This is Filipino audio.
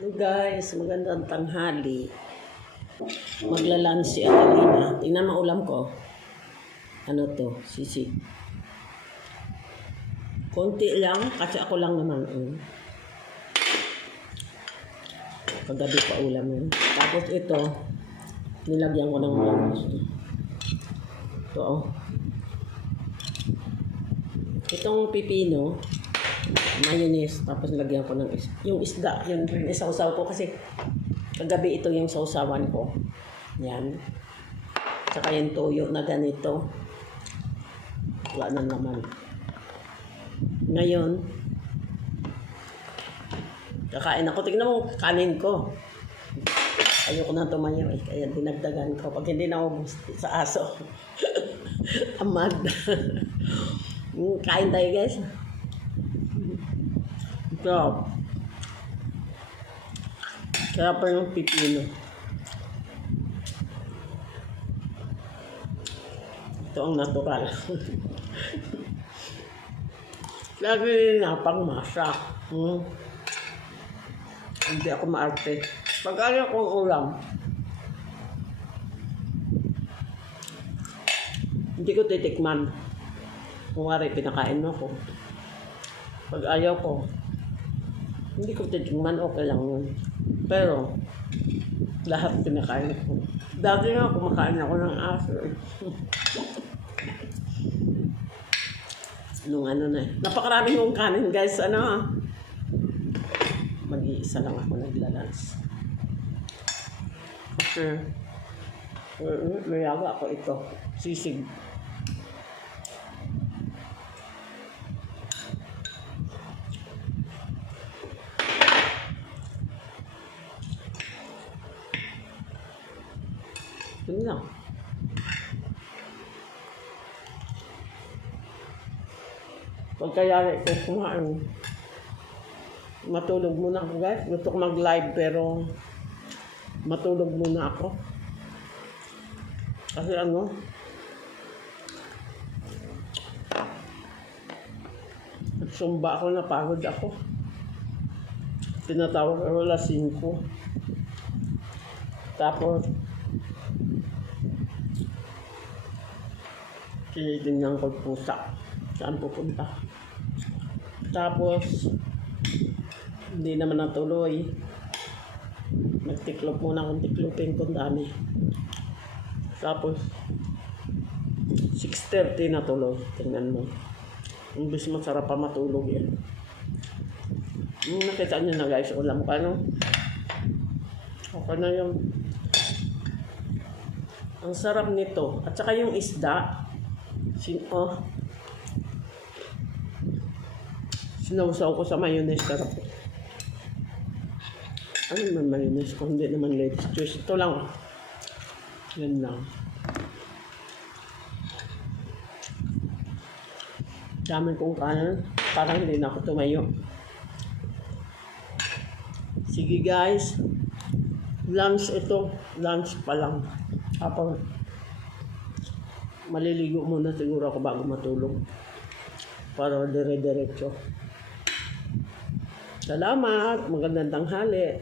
Hello guys, magandang tanghali. Maglalunch si Adelina. Tingnan mo ulam ko. Ano to? Sisig. Konti lang, kasi ako lang naman. Kagabi pa ulam yun. Tapos ito, nilagyan ko ng mayonnaise. Ito oh. Itong pipino, mayonnaise, tapos lagyan ko ng yung isda, yung isawsaw ko kasi kagabi ito yung sausawan ko. Yan. Tsaka yung toyo na ganito. Wala na naman. Ngayon, kakain ako. Tignan mo, kanin ko. Ayoko na tumayo eh. Kaya dinagdagan ko. Pag hindi na ubus sa aso. Amad. Kain tayo guys. Ito. Kaya pa yung pipino. Ito ang natural. Lagi na pang masa. Hindi ako maarte. Pag ayaw kong ulam, hindi ko titikman. Kung wari, pinakain mo ko. Pag ayaw ko, hindi ko titikman, okay lang yun. Pero, lahat pinakain ko. Dati nga, kumakain ako ng aso. Nung ano na eh. Napakarami kong kanin guys. Mag-iisa lang ako naglalans. Okay. Mayaga ako ito. Sisig. Yun lang. Pagkayari ko kumain, matulog muna ako guys. Gusto ko mag-live pero matulog muna ako. Kasi nagsumba ako, napagod ako. Tinatawag ako alas 5. Tapos, tinitingnan ko pusa. Saan pupunta? Tapos, hindi naman natuloy. Nagtiklop muna akong tiklopin kung dami. Tapos, 6:30 natuloy. Tingnan mo. Imbis masarap pa matulog yan. Nakita nyo na guys, ulam ka no? Okay na yun. Ang sarap nito. At saka yung isda. Sinawsaw ko sa mayonnaise. Sarap. Ano naman mayonnaise ko? Hindi naman lettuce juice. Ito lang. Yan lang. Dami kong kanan. Parang hindi na ako tumayo. Sige guys. Lunch ito. Lunch pa lang. Tapos maliligo muna siguro ako bago matulog. Para dire-diretso. Salamat. Magandang tanghali.